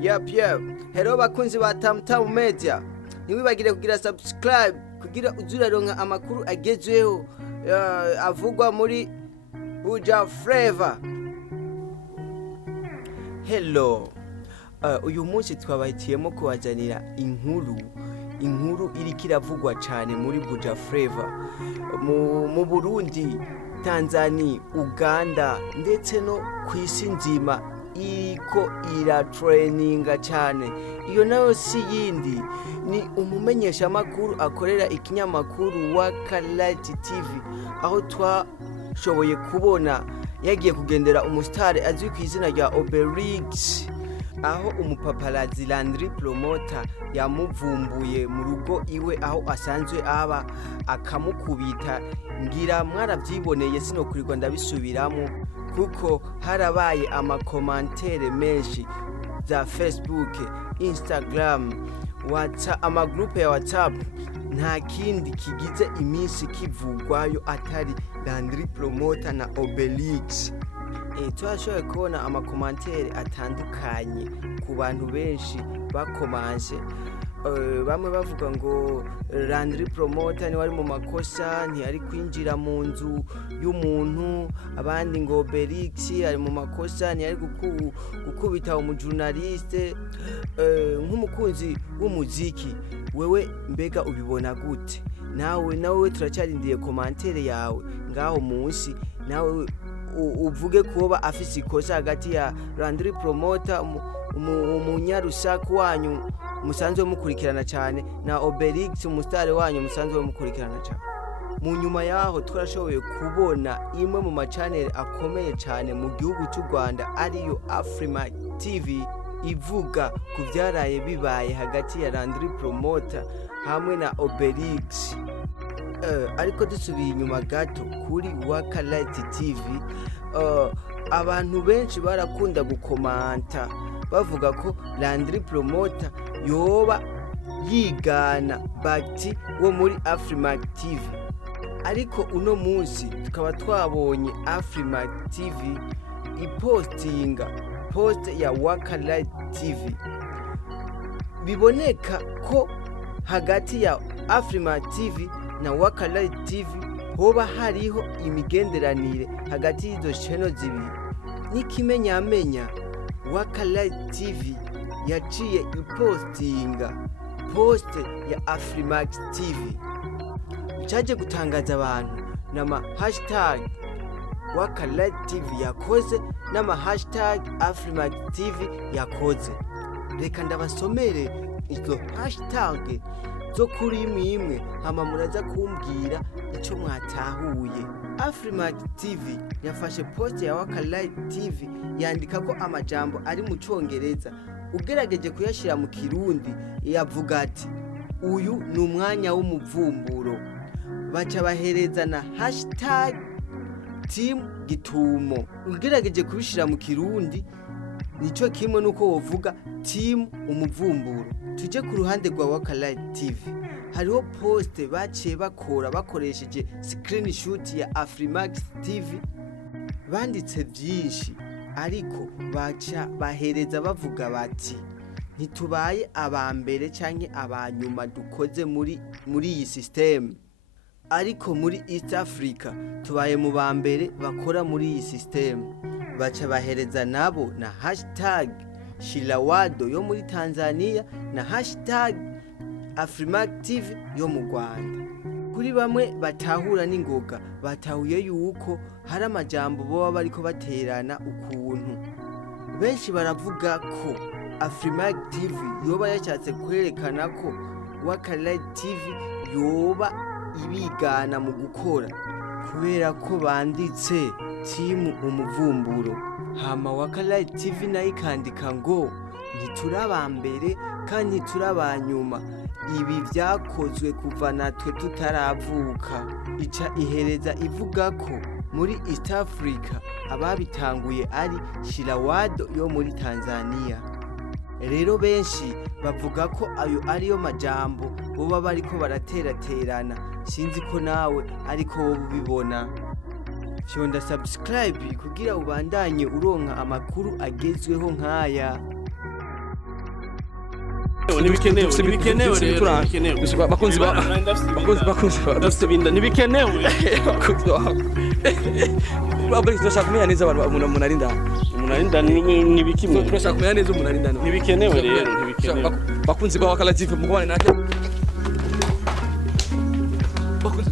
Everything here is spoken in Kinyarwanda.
Yep. Hello bakunzi ba Tamtam Media. Ntiwibagire kugira subscribe kugira uzuraronka amakuru agezweho avugwa muri Buja Flavor. Hello. Uyu munsi twabahitiyemo kubazanira inkuru iriko iravugwa cyane muri Buja Flavor mu Burundi, Tanzania, Uganda ndetse no kw'isi nzima iriko iratraininga cyane. Iyo nayo si yindi ni umumenyesha makuru akorera ikinyamakuru Waka Light TV, aho twashoboye kubona yagiye kugendera umusitari azwi ku izina rya Obelix, aho umupaparazi Landry Promoter yamuvumbuye mu rugo iwe aho asanzwe aba, akamukubita. Ngira mwarabyiboneye, sinokurirwa ndabisubiramo kuko harabaye amakomantere menshi za Facebook, Instagram, WhatsApp, amagroupe ya WhatsApp. Nta kindi kigize iminsi kivugwayo atari Landry Promoter na Obelix. Twashoboye kubona amakomantere atandukanye ku bantu benshi bakomanje. Bamwe bavuga ngo Landry Promoter ni wari mu makosa, ntiyari kwinjira mu nzu y'umuntu. Abandi ngo Obelix ari mu makosa, ntiyari gukubita umujournaliste. Nk'umukunzi w'umuziki, wewe mbega ubibona gute? Nawe turacyarindiye komantere yawe ngaho munsi, nawe uvuge kuba afise ikosa hagati ya Landry Promoter umunyarusaku wanyu musanzwe mukurikirana cyane na Obelix umusitari wanyu musanzwe mukurikirana cyane. Mu nyuma yaho twarashoboye kubona imwe mu machanel akomeye cyane mu gihugu cy'u Rwanda ariyo Afrimax TV ivuga ku byaraye bibaye hagati ya Landry Promoter hamwe na Obelix. Ariko dusubiye inyuma gato kuri Waka Light TV, abantu benshi barakunda gukomanta bavuga ko Landry Promoter yoba yigana Bakti wo muri Afrimax TV. Ariko uno munsi tukaba twabonye Afrimax TV ipostinga post ya Waka Light TV. Biboneka ko hagati ya Afrimax TV na Waka Light TV hoba hariho imigenderanire hagati y'izo channel zibiri. N'ikimenyamenya Waka Light TV yaciye ipostinga post ya Afrimax TV. Cyaje gutangaza abantu nama hashtag Waka Light TV yakoze nama hashtag Afrimax TV yakoze. Reka ndabasomere izo hashtag zo kuri imwe hama muraza kumbwira icyo mwatahuye. Afrimax TV yafashe post ya Waka Light TV yandika ko amajambo ari mu Congereza, ugerageje kuyashira mu Kirundi yavuga ati uyu ni umwanya w'umuvumburo. Baca bahereza na hashtag Team Gitumo. Ugerageje kubishira mu Kirundi nico kimwe nuko wovuga Team Umuvumburo. Tuje ku ruhande rwa Waka Light TV, hariho post baciye bakoresheje screenshot ya Afrimax TV, banditse byinshi ariko baca bahereza bavuga bati ntitubaye abambere canke abanyuma dukoze muri iyi system, ariko muri East Africa tubaye mu bambere bakora muri iyi system. Baca bahereza nabo na hashtag Shilawado yo muri Tanzania na hashtag Afrimax TV yo mu Rwanda. Kuri bamwe batahura n'ingoga batahuye yuko hari amajambo boba bariko baterana ukuntu. Benshi baravuga ko Afrimax TV yoba yacatse kwerekana ko Waka Light TV yoba ibigana mu gukora, kubera ko banditse Team Umuvumburo. Hama Waka Light TV nayo ikandika ngo ntiturabambere kandi ntiturabanyuma, ibi byakozwe kuva natwe tutaravuka. Ica ihereza ivuga ko muri East Africa ababitanguye ari Shilawado yo muri Tanzania. Rero benshi bavuga ko ayo ariyo majambo boba bariko barateraterana. Sinzi ko nawe ariko wowe ubibona. Shonda subscribe kugira ubandanye uronka amakuru agezweho nkaya. Ntibikenewe rero. Bakunzi Dafite binda ntibikenewe. Baburi turashaka kumenya neza abantu umuntu ari ndani. Umuntu ari ndani n'ibikimwe. Turashaka kumenya neza umuntu ari ndani. Ntibikenewe rero, ntibikenewe. Bakunzi ba Wakala TV mukubane nake. Bakunzi